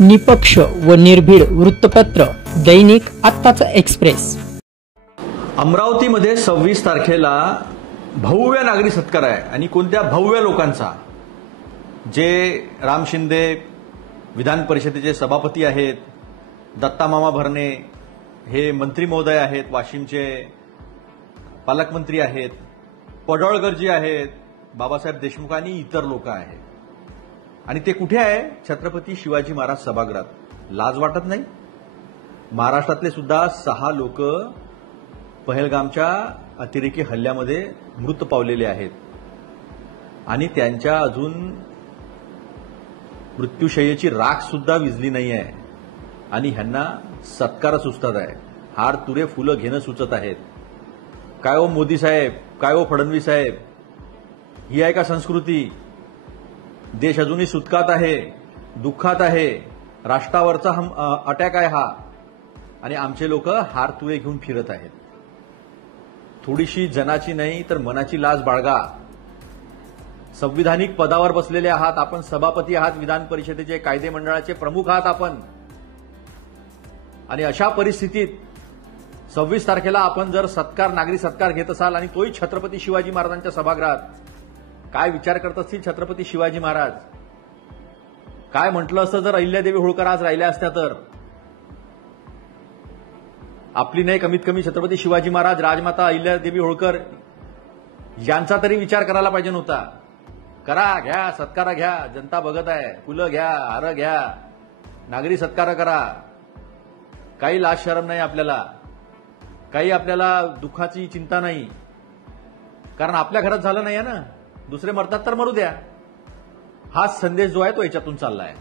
निपक्ष व निर्भीड वृत्तपत्र दैनिक आत्ताचा एक्सप्रेस। अमरावतीमध्ये 26 तारखेला भव्य नागरी सत्कार आहे आणि कोणत्या भव्य लोकांचा, जे राम शिंदे विधान परिषदेचे सभापती आहेत, दत्तामामा भरणे हे मंत्री महोदय आहेत, वाशिमचे पालकमंत्री आहेत, पडळकरजी आहेत, बाबासाहेब देशमुख आणि इतर लोक आहेत। आणि ते कुठे आहे? छत्रपती शिवाजी महाराज सभागृहात। लाज वाटत नाही? महाराष्ट्रातले सुद्धा 6 लोक पहलगामच्या अतिरेकी हल्ल्यामध्ये मृत पावलेले आहेत आणि त्यांच्या अजून मृत्यूशय्येची राख सुद्धा विझली नाही आहे आणि ह्यांना सत्कार सुचतात आहे, हार तुरे फुलं घेणं सुचत आहेत। काय हो मोदी साहेब, काय हो फडणवीस साहेब, ही आहे का संस्कृती? देश अजूनही सुटकात आहे, दुःखात आहे, राष्ट्रावरचा अटॅक आहे हा, आणि आमचे लोक हार तुरे घेऊन फिरत आहेत। थोडीशी जनाची नाही तर मनाची लाज बाळगा। संविधानिक पदावर बसलेले आहात आपण, सभापती आहात, विधान परिषदेचे कायदे मंडळाचे प्रमुख आहात आपण, आणि अशा परिस्थितीत 26 तारखेला आपण जर नागरी सत्कार घेत असाल आणि तोही छत्रपती शिवाजी महाराजांच्या सभागृहात, काय विचार करत असतील छत्रपती शिवाजी महाराज? काय म्हटलं असतं जर अहिल्यादेवी होळकर आज राहिल्या असत्या तर? आपली नाही, कमीत कमी छत्रपती शिवाजी महाराज, राजमाता अहिल्यादेवी होळकर यांचा तरी विचार करायला पाहिजे नव्हता? करा, घ्या, सत्कार घ्या, जनता बघत आहे, फुलं घ्या, हार घ्या, नागरी सत्कार करा। काही लाज शरम नाही आपल्याला, काही आपल्याला दुःखाची चिंता नाही, कारण आपल्या घरात झालं नाही ना, दुसरे मरतात तर मरू द्या। हा संदेश जो आहे तो याच्यातून चालला आहे।